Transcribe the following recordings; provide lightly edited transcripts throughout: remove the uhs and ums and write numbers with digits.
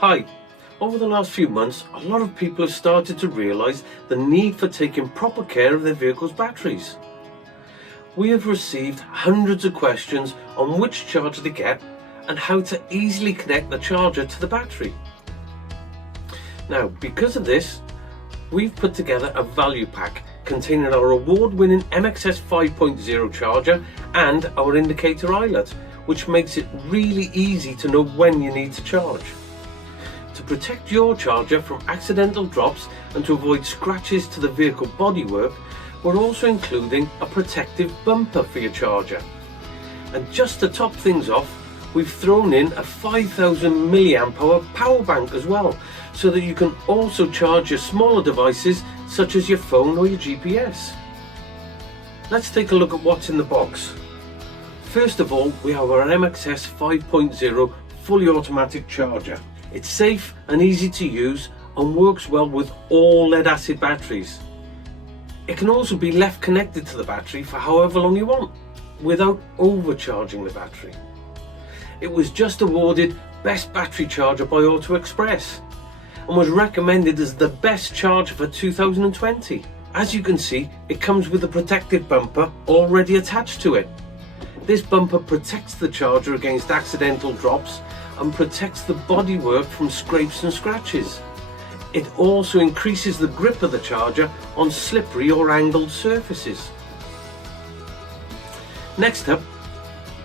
Hi. Over the last few months, a lot of people have started to realise the need for taking proper care of their vehicle's batteries. We have received hundreds of questions on which charger to get and how to easily connect the charger to the battery. Now, because of this, we've put together a value pack containing our award-winning MXS 5.0 charger and our indicator eyelet, which makes it really easy to know when you need to charge. To protect your charger from accidental drops and to avoid scratches to the vehicle bodywork, we're also including a protective bumper for your charger. And just to top things off, we've thrown in a 5000 milliamp hour power bank as well, so that you can also charge your smaller devices such as your phone or your GPS. Let's take a look at what's in the box. First of all, we have our MXS 5.0 fully automatic charger. It's safe and easy to use and works well with all lead acid batteries. It can also be left connected to the battery for however long you want, without overcharging the battery. It was just awarded Best Battery Charger by Auto Express and was recommended as the best charger for 2020. As you can see, it comes with a protective bumper already attached to it. This bumper protects the charger against accidental drops and protects the bodywork from scrapes and scratches. It also increases the grip of the charger on slippery or angled surfaces. Next up,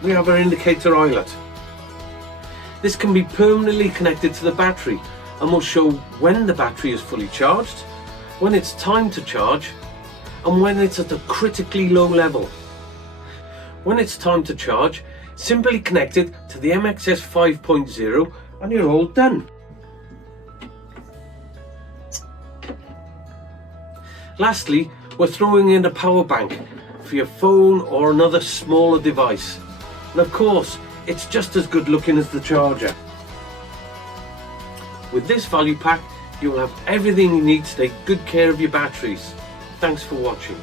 we have our indicator eyelet. This can be permanently connected to the battery and will show when the battery is fully charged, when it's time to charge, and when it's at a critically low level. When it's time to charge, simply connect it to the MXS 5.0 and you're all done. Lastly, we're throwing in a power bank for your phone or another smaller device. And of course, it's just as good looking as the charger. With this value pack, you'll have everything you need to take good care of your batteries. Thanks for watching.